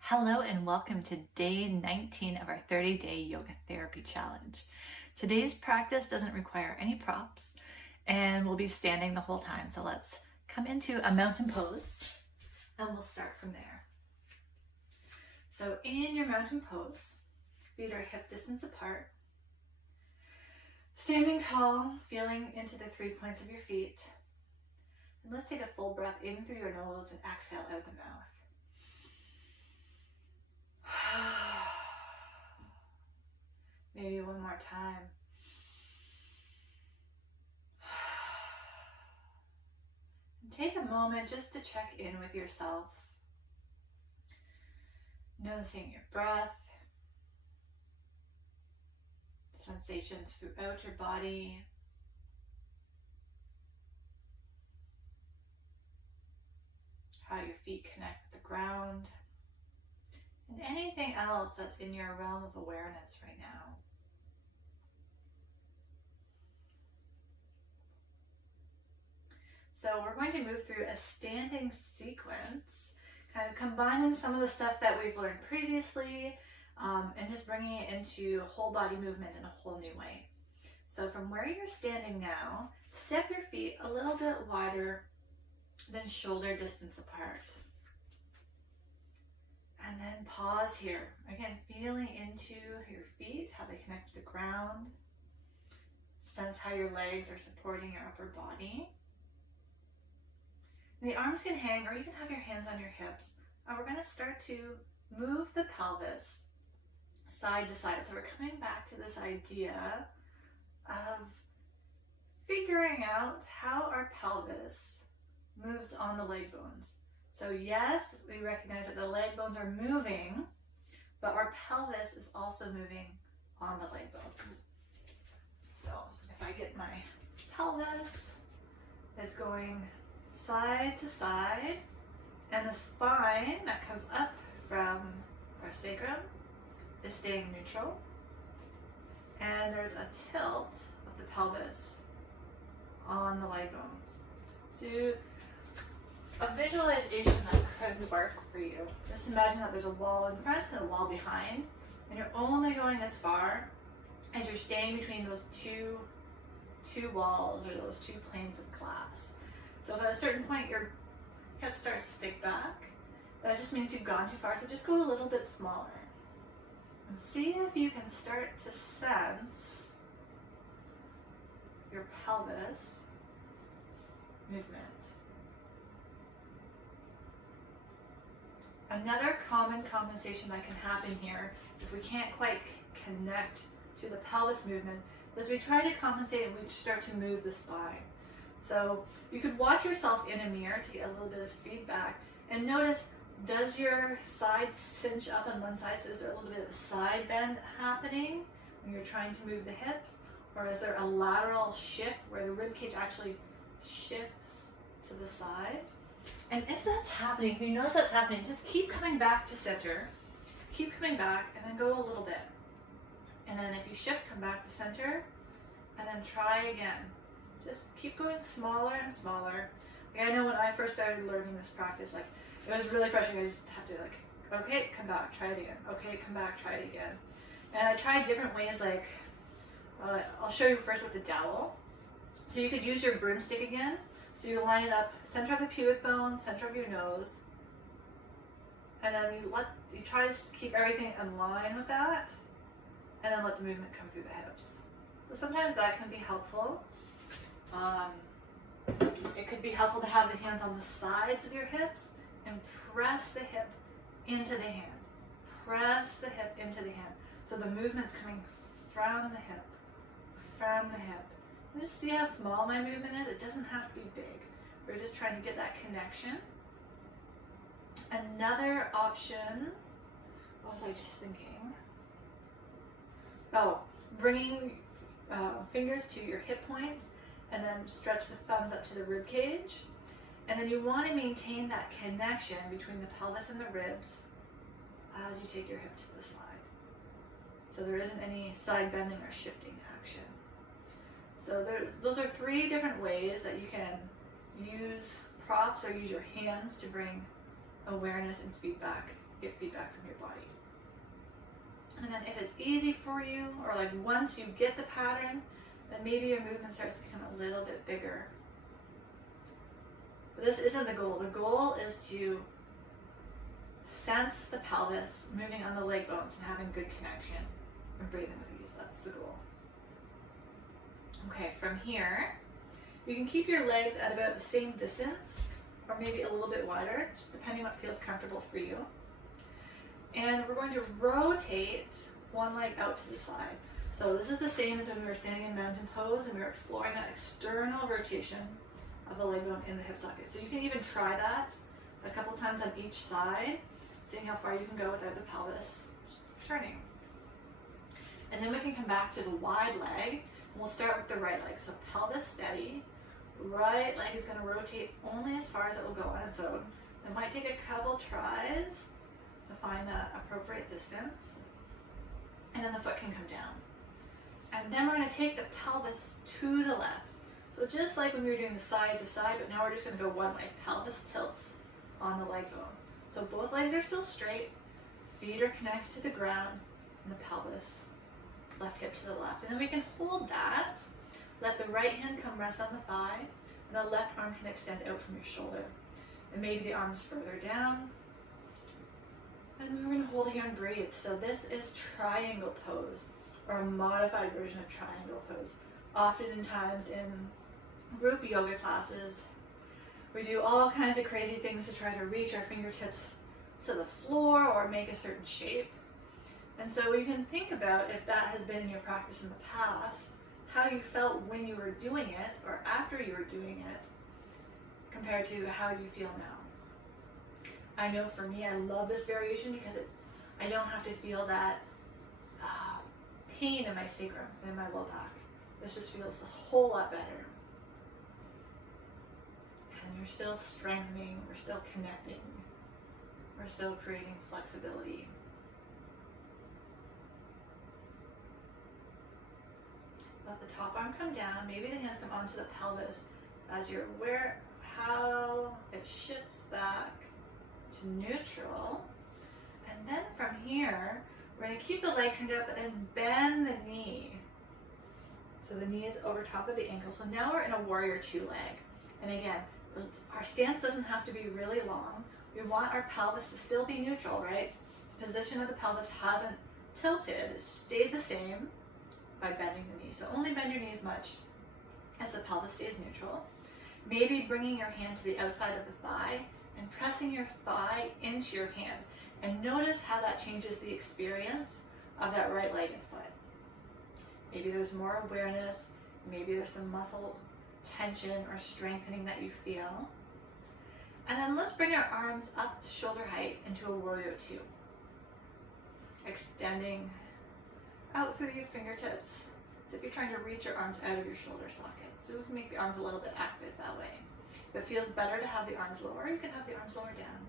Hello and welcome to day 19 of our 30-day yoga therapy challenge. Today's practice doesn't require any props and we'll be standing the whole time. So let's come into a mountain pose and we'll start from there. So in your mountain pose, feet are hip distance apart. Standing tall, feeling into the 3 points of your feet. And let's take a full breath in through your nose and exhale out the mouth. Maybe one more time. And take a moment just to check in with yourself. Noticing your breath, sensations throughout your body. How your feet connect with the ground. And anything else that's in your realm of awareness right now. So we're going to move through a standing sequence, kind of combining some of the stuff that we've learned previously and just bringing it into whole body movement in a whole new way. So from where you're standing now, step your feet a little bit wider than shoulder distance apart. And then pause here. Again, feeling into your feet, how they connect to the ground. Sense how your legs are supporting your upper body. The arms can hang, or you can have your hands on your hips. And we're going to start to move the pelvis side to side. So we're coming back to this idea of figuring out how our pelvis moves on the leg bones. So yes, we recognize that the leg bones are moving, but our pelvis is also moving on the leg bones. So if I get my pelvis is going side to side, and the spine that comes up from our sacrum is staying neutral, and there's a tilt of the pelvis on the leg bones. So a visualization that could work for you. Just imagine that there's a wall in front and a wall behind, and you're only going as far as you're staying between those two walls or those two planes of glass. So if at a certain point your hip starts to stick back, that just means you've gone too far, so just go a little bit smaller. And see if you can start to sense your pelvis movement. Another common compensation that can happen here, if we can't quite connect to the pelvis movement, is we try to compensate and we start to move the spine. So you could watch yourself in a mirror to get a little bit of feedback and notice, does your side cinch up on one side? So is there a little bit of a side bend happening when you're trying to move the hips? Or is there a lateral shift where the rib cage actually shifts to the side? And if that's happening, if you notice that's happening, just keep coming back to center, keep coming back, and then go a little bit. And then if you shift, come back to center, and then try again. Just keep going smaller and smaller. Like I know when I first started learning this practice, like it was really frustrating. I just have to like, okay, come back, try it again. Okay, come back, try it again. And I tried different ways, like I'll show you first with the dowel. So you could use your broomstick again. So you line it up, center of the pubic bone, center of your nose, and then you try to keep everything in line with that, and then let the movement come through the hips. So sometimes that can be helpful. It could be helpful to have the hands on the sides of your hips and press the hip into the hand. Press the hip into the hand. So the movement's coming from the hip, from the hip. And just see how small my movement is. It doesn't have to be big. We're just trying to get that connection. Another option, what was I just thinking? Oh, bringing fingers to your hip points and then stretch the thumbs up to the rib cage. And then you want to maintain that connection between the pelvis and the ribs as you take your hip to the side. So there isn't any side bending or shifting action. So those are 3 different ways that you can use props or use your hands to bring awareness and feedback get feedback from your body. And then if it's easy for you, or like once you get the pattern, then maybe your movement starts to become a little bit bigger. But this isn't the goal. The goal is to sense the pelvis moving on the leg bones and having good connection and breathing with ease. That's the goal. Okay, from here, you can keep your legs at about the same distance or maybe a little bit wider, just depending what feels comfortable for you. And we're going to rotate one leg out to the side. So this is the same as when we were standing in mountain pose and we were exploring that external rotation of the leg bone in the hip socket. So you can even try that a couple times on each side, seeing how far you can go without the pelvis turning. And then we can come back to the wide leg, and we'll start with the right leg. So pelvis steady, right leg is going to rotate only as far as it will go on its own. It might take a couple tries to find that appropriate distance, and then the foot can come down. And then we're going to take the pelvis to the left. So just like when we were doing the side to side, but now we're just going to go one way. Pelvis tilts on the leg bone. So both legs are still straight, feet are connected to the ground, and the pelvis, left hip to the left. And then we can hold that, let the right hand come rest on the thigh, and the left arm can extend out from your shoulder. And maybe the arm's further down. And then we're going to hold here and breathe. So this is triangle pose, or a modified version of triangle pose. Oftentimes in group yoga classes, we do all kinds of crazy things to try to reach our fingertips to the floor or make a certain shape. And so you can think about, if that has been in your practice in the past, how you felt when you were doing it or after you were doing it compared to how you feel now. I know for me, I love this variation because I don't have to feel that pain in my sacrum and in my low back. This just feels a whole lot better. And you're still strengthening, we're still connecting, we're still creating flexibility. Let the top arm come down, maybe the hands come onto the pelvis as you're aware of how it shifts back to neutral. And then from here, we're going to keep the leg turned out, but then bend the knee. So the knee is over top of the ankle. So now we're in a warrior two leg. And again, our stance doesn't have to be really long. We want our pelvis to still be neutral, right? The position of the pelvis hasn't tilted, it's stayed the same by bending the knee. So only bend your knee as much as the pelvis stays neutral. Maybe bringing your hand to the outside of the thigh and pressing your thigh into your hand. And notice how that changes the experience of that right leg and foot. Maybe there's more awareness, maybe there's some muscle tension or strengthening that you feel. And then let's bring our arms up to shoulder height into a warrior two. Extending out through your fingertips, as if you're trying to reach your arms out of your shoulder socket. So we can make the arms a little bit active that way. If it feels better to have the arms lower, you can have the arms lower down.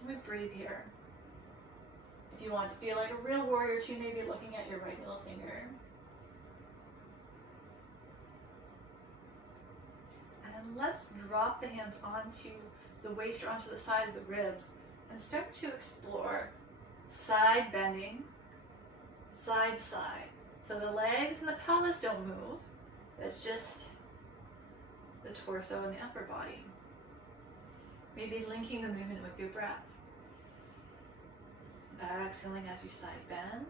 And we breathe here. If you want to feel like a real warrior two, maybe looking at your right middle finger. And then let's drop the hands onto the waist or onto the side of the ribs and start to explore side bending, side to side. So the legs and the pelvis don't move. It's just the torso and the upper body. Maybe linking the movement with your breath. Exhaling as you side bend.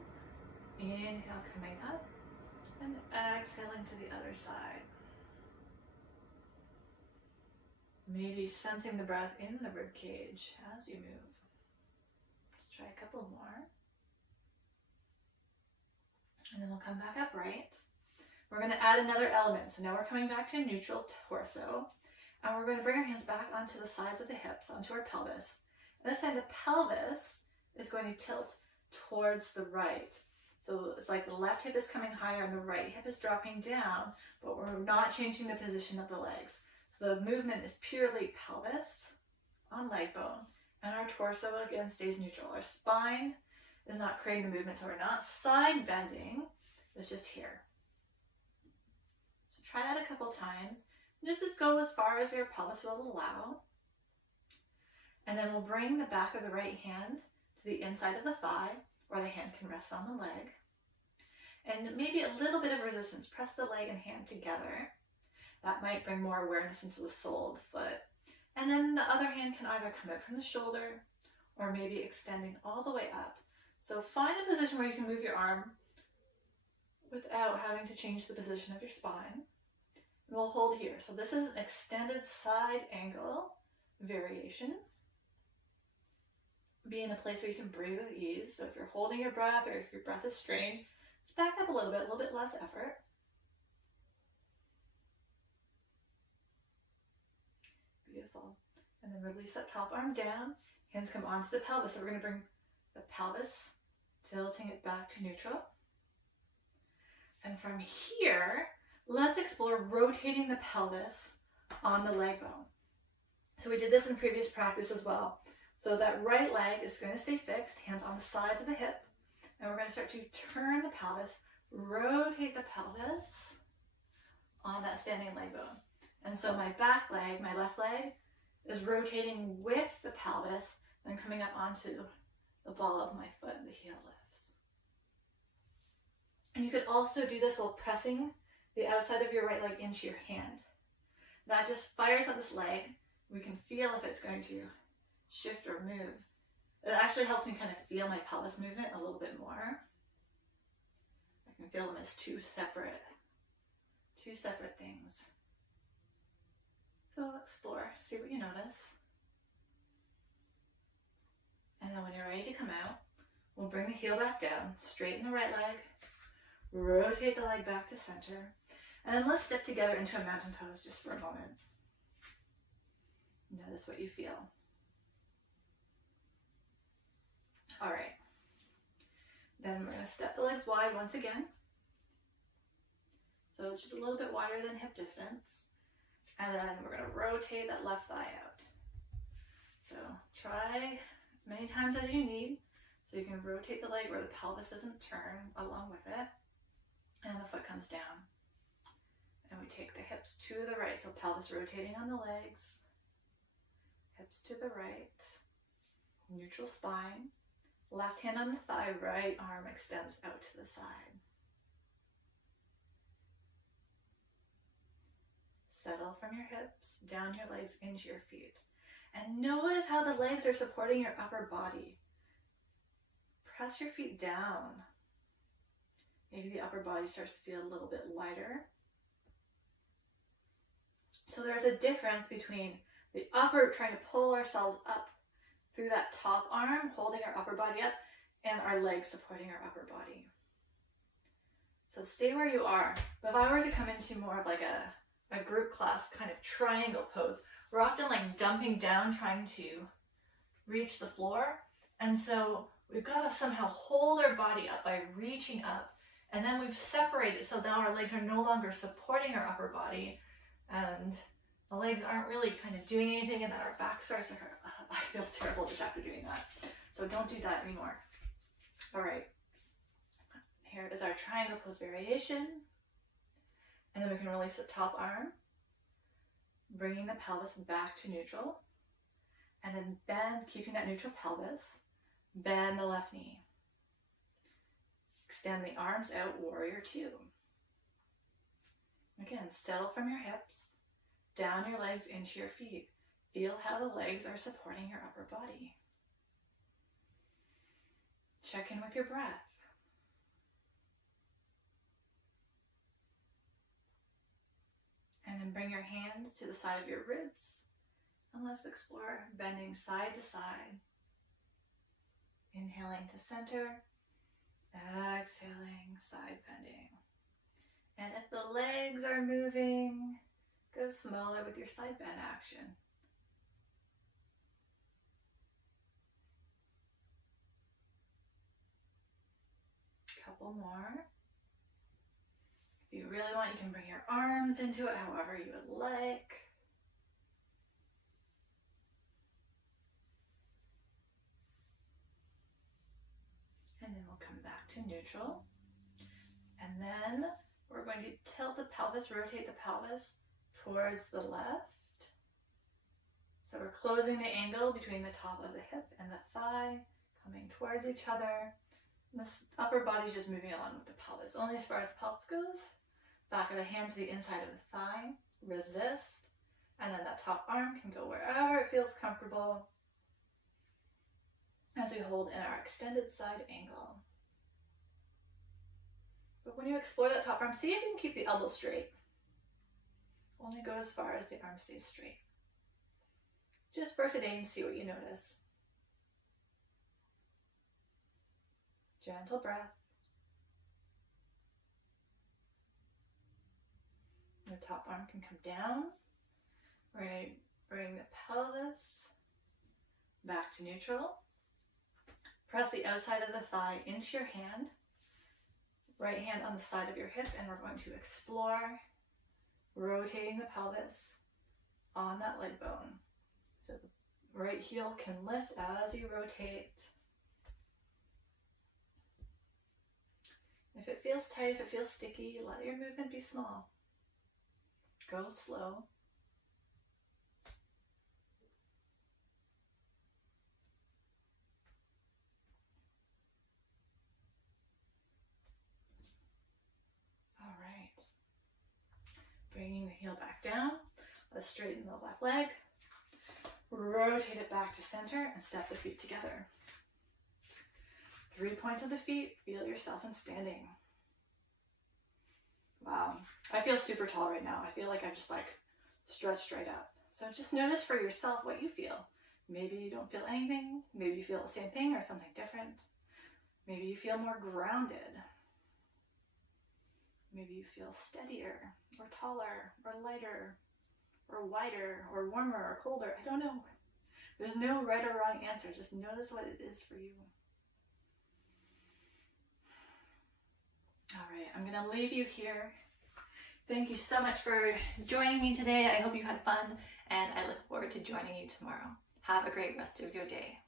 Inhale coming up and exhaling to the other side. Maybe sensing the breath in the rib cage as you move. Let's try a couple more. And then we'll come back upright. We're going to add another element. So now we're coming back to a neutral torso. And we're going to bring our hands back onto the sides of the hips, onto our pelvis. And this time the pelvis is going to tilt towards the right. So it's like the left hip is coming higher and the right hip is dropping down, but we're not changing the position of the legs. So the movement is purely pelvis on leg bone, and our torso again stays neutral. Our spine is not creating the movement, so we're not side bending, it's just here. So try that a couple times. Just go as far as your pelvis will allow. And then we'll bring the back of the right hand to the inside of the thigh, or the hand can rest on the leg. And maybe a little bit of resistance. Press the leg and hand together. That might bring more awareness into the sole of the foot. And then the other hand can either come out from the shoulder or maybe extending all the way up. So find a position where you can move your arm without having to change the position of your spine. And we'll hold here. So this is an extended side angle variation. Be in a place where you can breathe with ease. So if you're holding your breath or if your breath is strained, just back up a little bit less effort. Beautiful. And then release that top arm down. Hands come onto the pelvis. So we're going to bring the pelvis, tilting it back to neutral. And from here, let's explore rotating the pelvis on the leg bone. So we did this in previous practice as well. So that right leg is going to stay fixed, hands on the sides of the hip. And we're going to start to turn the pelvis, rotate the pelvis on that standing leg bone. And so my back leg, my left leg, is rotating with the pelvis, then coming up onto the ball of my foot, the heel lifts. And you could also do this while pressing the outside of your right leg into your hand. That just fires up this leg. We can feel if it's going to shift or move. It actually helps me kind of feel my pelvis movement a little bit more. I can feel them as two separate things. So explore, see what you notice. And then when you're ready to come out, we'll bring the heel back down, straighten the right leg, rotate the leg back to center, and then let's step together into a mountain pose just for a moment. Notice what you feel. All right. Then we're going to step the legs wide once again. So it's just a little bit wider than hip distance. And then we're going to rotate that left thigh out. So try as many times as you need. So you can rotate the leg where the pelvis doesn't turn along with it. And the foot comes down. And we take the hips to the right. So pelvis rotating on the legs. Hips to the right. Neutral spine. Left hand on the thigh, right arm extends out to the side. Settle from your hips, down your legs, into your feet. And notice how the legs are supporting your upper body. Press your feet down. Maybe the upper body starts to feel a little bit lighter. So there's a difference between the upper, trying to pull ourselves up through that top arm, holding our upper body up, and our legs supporting our upper body. So stay where you are. But if I were to come into more of like a group class kind of triangle pose, we're often like dumping down, trying to reach the floor. And so we've got to somehow hold our body up by reaching up. And then we've separated, so now our legs are no longer supporting our upper body. And the legs aren't really kind of doing anything, and then our back starts to hurt. I feel terrible just after doing that. So don't do that anymore. All right. Here is our triangle pose variation. And then we can release the top arm, bringing the pelvis back to neutral. And then bend, keeping that neutral pelvis. Bend the left knee. Extend the arms out, warrior two. Again, settle from your hips, down your legs into your feet. Feel how the legs are supporting your upper body. Check in with your breath. And then bring your hands to the side of your ribs. And let's explore bending side to side. Inhaling to center. Exhaling, side bending. And if the legs are moving, go smaller with your side bend action. Couple more. If you really want, you can bring your arms into it however you would like. And then we'll come back to neutral. And then we're going to tilt the pelvis, rotate the pelvis towards the left. So we're closing the angle between the top of the hip and the thigh, coming towards each other. And this upper body's just moving along with the pelvis, only as far as the pelvis goes. Back of the hand to the inside of the thigh, resist, and then that top arm can go wherever it feels comfortable as we hold in our extended side angle. But when you explore that top arm, see if you can keep the elbow straight. Only go as far as the arm stays straight. Just for today, and see what you notice. Gentle breath. The top arm can come down. We're going to bring the pelvis back to neutral. Press the outside of the thigh into your hand. Right hand on the side of your hip, and we're going to explore rotating the pelvis on that leg bone. So the right heel can lift as you rotate. If it feels tight, if it feels sticky, let your movement be small. Go slow. All right. Bringing the heel back down. Let's straighten the left leg. Rotate it back to center and step the feet together. 3 points of the feet. Feel yourself in standing. Wow. I feel super tall right now. I feel like I just stretched right up. So just notice for yourself what you feel. Maybe you don't feel anything. Maybe you feel the same thing or something different. Maybe you feel more grounded. Maybe you feel steadier or taller or lighter or wider or warmer or colder. I don't know. There's no right or wrong answer. Just notice what it is for you. All right, I'm gonna leave you here. Thank you so much for joining me today. I hope you had fun, and I look forward to joining you tomorrow. Have a great rest of your day.